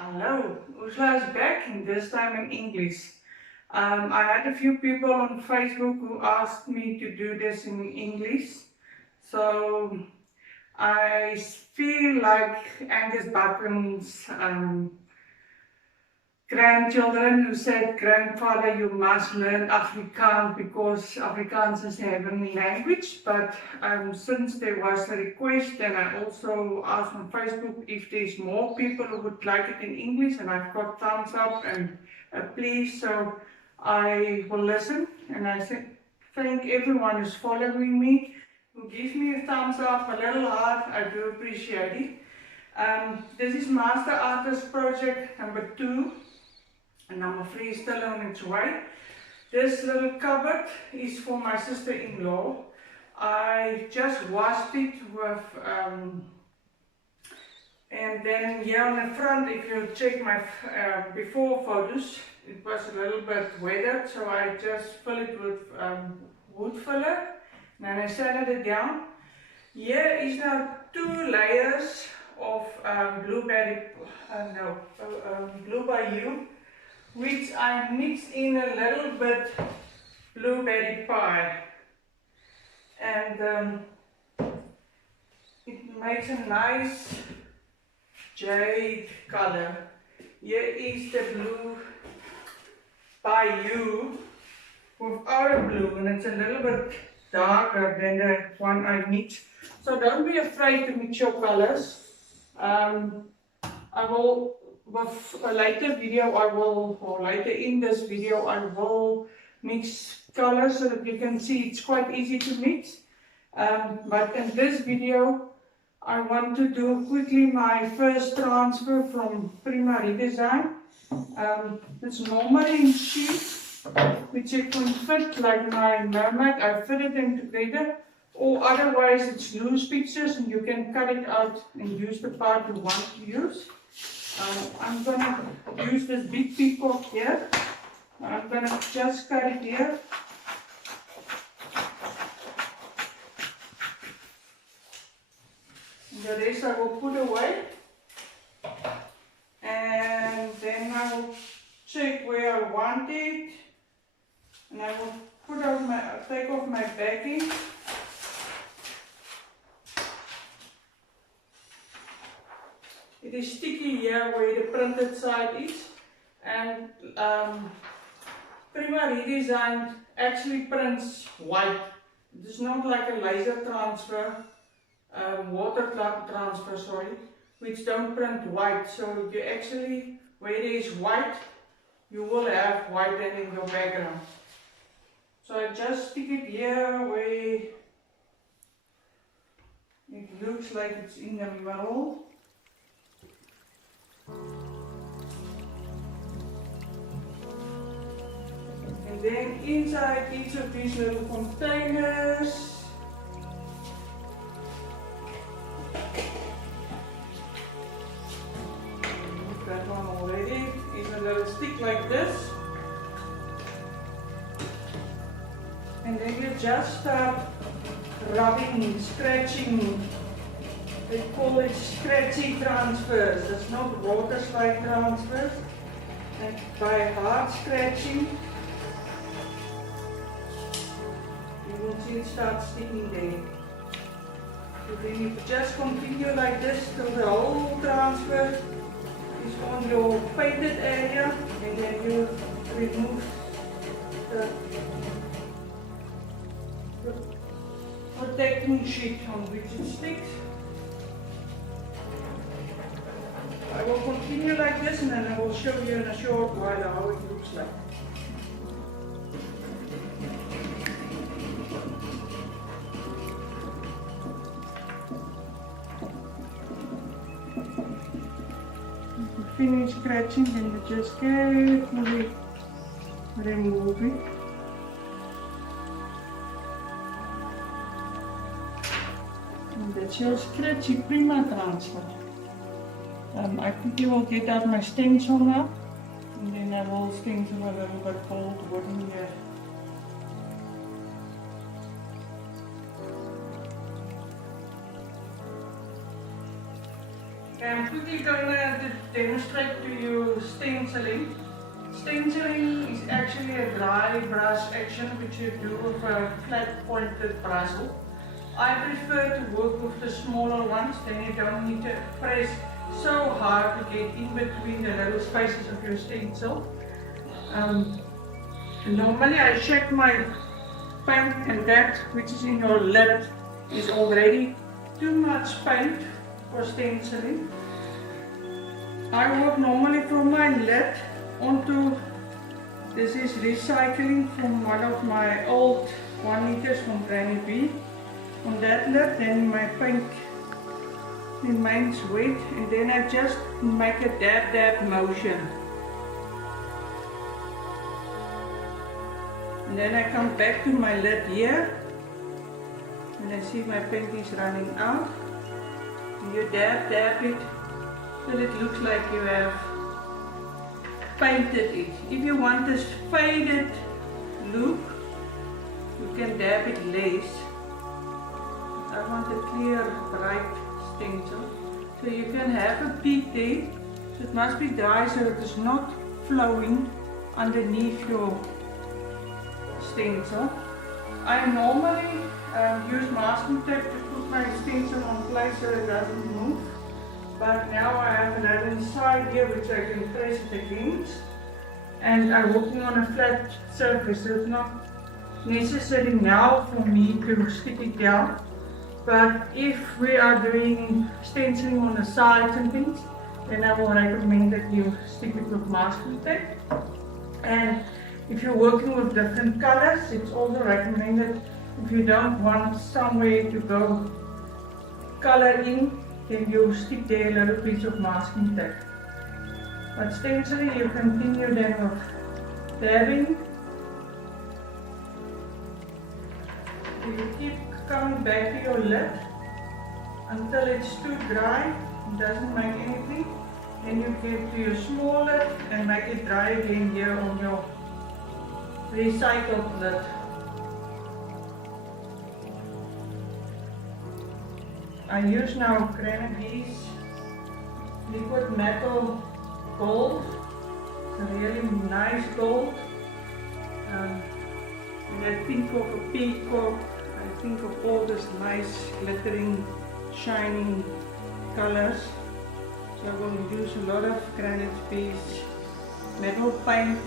Hello, Ursula is back and this time in English. I had a few people on Facebook who asked me to do this in English. So I feel like Angus Buchan's grandchildren who said, grandfather, you must learn Afrikaans because Afrikaans is a heavenly language. But since there was a request, and I also asked on Facebook if there's more people who would like it in English, and I've got thumbs up and a please, so I will listen. And I thank everyone who's following me, who gives me a thumbs up, a little heart. I do appreciate it. This is Master Artist Project number 2. And number 3 is still on its way. This little cupboard is for my sister-in-law. I just washed it with, and then here on the front, if you check my before photos, it was a little bit weathered, so I just fill it with wood filler. And then I sanded it down. Here is now 2 layers of Blue Bayou, which I mix in a little bit blueberry pie, and it makes a nice jade color. Here is the blue Bayou without a blue, and it's a little bit darker than the one I mix. So don't be afraid to mix your colors. I will, with a later video, or later in this video, I will mix colors so that you can see it's quite easy to mix. But in this video, I want to do quickly my first transfer from Prima Redesign. It's normally in sheets, which you can fit like my mermaid. I fitted them together, or otherwise it's loose pictures and you can cut it out and use the part you want to use. I'm going to use this big peacock here. I'm going to just cut it here. And the rest I will put away. And then I will check where I want it. And I will take off my backing. It is sticky here where the printed side is, and Prima Redesign actually prints white. It is not like a laser transfer, water transfer, sorry, which don't print white. So you actually, where there is white, you will have white then in your background. So I just stick it here where it looks like it's in the middle. And then inside each of these little containers, that one already, is a little stick like this. And then you just start rubbing, scratching. They call it scratchy transfers. It's not water slide transfers. And by hard scratching, you will see it start sticking there. So then you just continue like this till the whole transfer is on your painted area, and then you remove the protecting sheet on which it sticks. I will continue like this, and then I will show you in a short while how it looks like. If you finish scratching, then you just carefully remove it. And that's your scratchy Prima transfer. I quickly will get out my stencil now, and then I will stencil a little bit cold wooden here. I'm quickly going to demonstrate to you stenciling. Stenciling is actually a dry brush action which you do with a flat pointed bristle. I prefer to work with the smaller ones, then you don't need to press so hard to get in between the little spaces of your stencil. Normally I check my paint, and that which is in your lid is already too much paint for stenciling. I work normally from my lid onto, this is recycling from one of my old 1 liters from Granny B. On that lid, then my paint remains wet, and then I just make a dab motion. And then I come back to my lid here, and I see my paint is running out. And you dab it till it looks like you have painted it. If you want this faded look, you can dab it less. I want a clear, bright stencil. So you can have a peak there. So it must be dry so it is not flowing underneath your stencil. I normally use masking tape to put my stencil on place so it doesn't move. But now I have another inside here which I can press it against. And I'm working on a flat surface, so it's not necessary now for me to stick it down. But if we are doing stenciling on the sides and things, then I will recommend that you stick it with masking tape. And if you're working with different colors, it's also recommended if you don't want somewhere to go color in, then you stick there a little piece of masking tape. But stenciling, you continue then with dabbing. You keep coming back to your lid until it's too dry, it doesn't make anything. Then you get to your small lid and make it dry again here on your recycled lid. I use now Granny B's liquid metal gold. It's a really nice gold. When I think of a peacock, I think of all this nice glittering, shining colors. So I'm going to use a lot of Granny B's metal paint,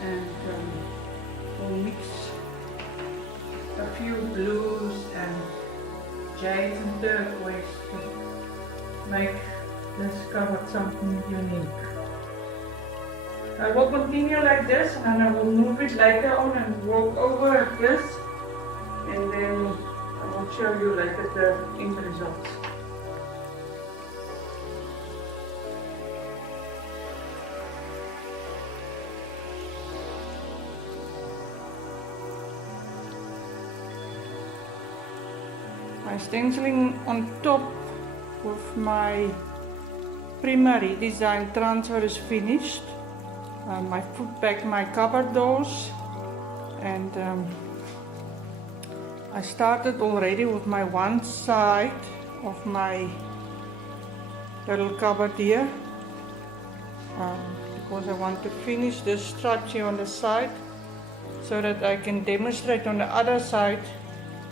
and we'll mix a few blues and jades and turquoise to make this cover something unique. I will continue like this, and I will move it later on and walk over this, and then I will show you later the end results. My stenciling on top with my Prima Redesign Transfer is finished. I put back my cupboard doors, and I started already with my one side of my little cupboard here, because I want to finish this stripes here on the side so that I can demonstrate on the other side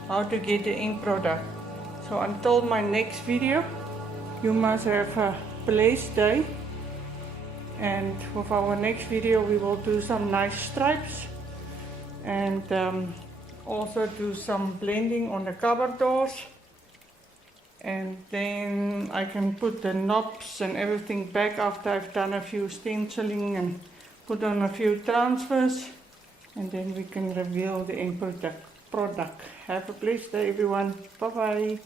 how to get the end product. So until my next video, you must have a blessed day, and with our next video we will do some nice stripes, and also do some blending on the cupboard doors, and then I can put the knobs and everything back after I've done a few stenciling and put on a few transfers, and then we can reveal the end product. Have a blessed day, everyone. Bye bye.